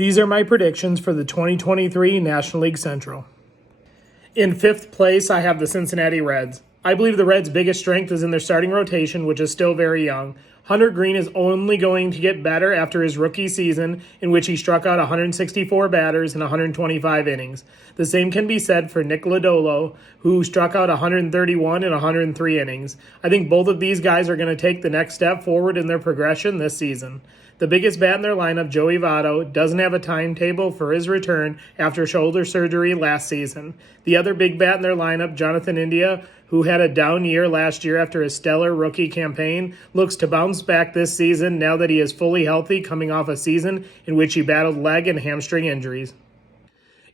These are my predictions for the 2023 National League Central. In fifth place, I have the Cincinnati Reds. I believe the Reds' biggest strength is in their starting rotation, which is still very young. Hunter Green is only going to get better after his rookie season, in which he struck out 164 batters in 125 innings. The same can be said for Nick Lodolo, who struck out 131 in 103 innings. I think both of these guys are going to take the next step forward in their progression this season. The biggest bat in their lineup, Joey Votto, doesn't have a timetable for his return after shoulder surgery last season. The other big bat in their lineup, Jonathan India, who had a down year last year after a stellar rookie campaign, looks to bounce back this season now that he is fully healthy coming off a season in which he battled leg and hamstring injuries.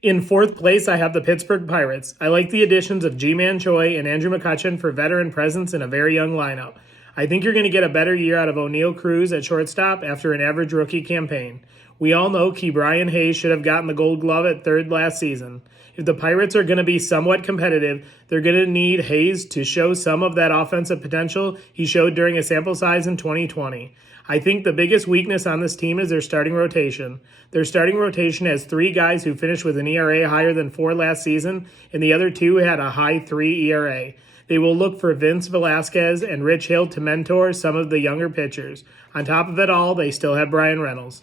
In fourth place, I have the Pittsburgh Pirates. I like the additions of Ji-Man Choi and Andrew McCutchen for veteran presence in a very young lineup. I think you're going to get a better year out of O'Neal Cruz at shortstop after an average rookie campaign. We all know Ke'Bryan Hayes should have gotten the Gold Glove at third last season. If the Pirates are going to be somewhat competitive, they're going to need Hayes to show some of that offensive potential he showed during a sample size in 2020. I think the biggest weakness on this team is their starting rotation. Their starting rotation has three guys who finished with an ERA higher than 4 last season, and the other two had a high 3 ERA. They will look for Vince Velasquez and Rich Hill to mentor some of the younger pitchers. On top of it all, they still have Brian Reynolds.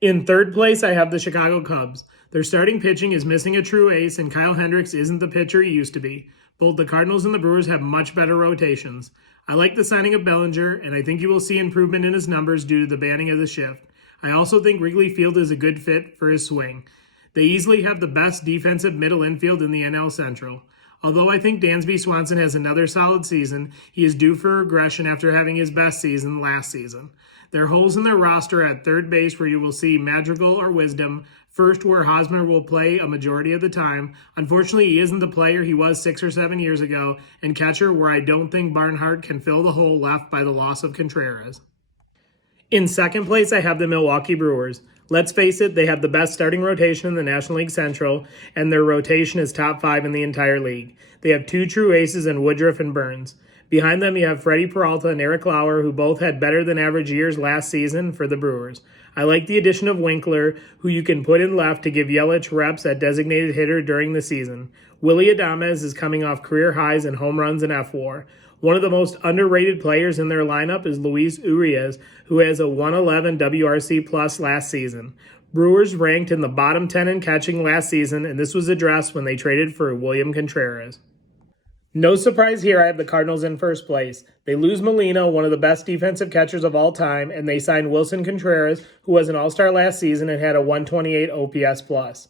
In third place, I have the Chicago Cubs. Their starting pitching is missing a true ace, and Kyle Hendricks isn't the pitcher he used to be. Both the Cardinals and the Brewers have much better rotations. I like the signing of Bellinger, and I think you will see improvement in his numbers due to the banning of the shift. I also think Wrigley Field is a good fit for his swing. They easily have the best defensive middle infield in the NL Central. Although I think Dansby Swanson has another solid season, he is due for regression after having his best season last season. There are holes in their roster at third base where you will see Madrigal or Wisdom, first where Hosmer will play a majority of the time. Unfortunately, he isn't the player he was 6 or 7 years ago, and catcher where I don't think Barnhart can fill the hole left by the loss of Contreras. In second place, I have the Milwaukee Brewers. Let's face it, they have the best starting rotation in the National League Central, and their rotation is top 5 in the entire league. They have 2 true aces in Woodruff and Burns. Behind them, you have Freddie Peralta and Eric Lauer, who both had better than average years last season for the Brewers. I like the addition of Winkler, who you can put in left to give Yelich reps at designated hitter during the season. Willy Adames is coming off career highs in home runs and F-WAR. One of the most underrated players in their lineup is Luis Urias, who has a 111 WRC plus last season. Brewers ranked in the bottom 10 in catching last season, and this was addressed when they traded for William Contreras. No surprise here, I have the Cardinals in first place. They lose Molina, one of the best defensive catchers of all time, and they signed Wilson Contreras, who was an all-star last season and had a 128 OPS plus.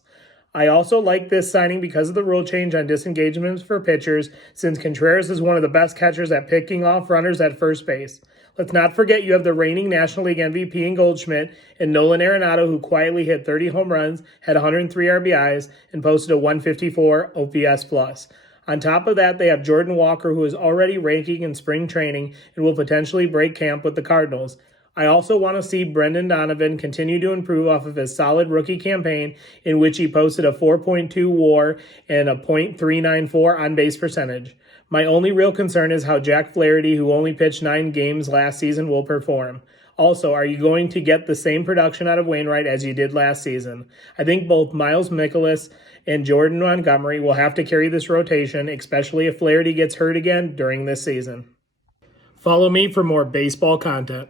I also like this signing because of the rule change on disengagements for pitchers, since Contreras is one of the best catchers at picking off runners at first base. Let's not forget you have the reigning National League MVP in Goldschmidt and Nolan Arenado, who quietly hit 30 home runs, had 103 RBIs, and posted a 154 OPS plus. On top of that, they have Jordan Walker, who is already ranking in spring training and will potentially break camp with the Cardinals. I also want to see Brendan Donovan continue to improve off of his solid rookie campaign in which he posted a 4.2 WAR and a .394 on-base percentage. My only real concern is how Jack Flaherty, who only pitched 9 games last season, will perform. Also, are you going to get the same production out of Wainwright as you did last season? I think both Miles Mikolas and Jordan Montgomery will have to carry this rotation, especially if Flaherty gets hurt again during this season. Follow me for more baseball content.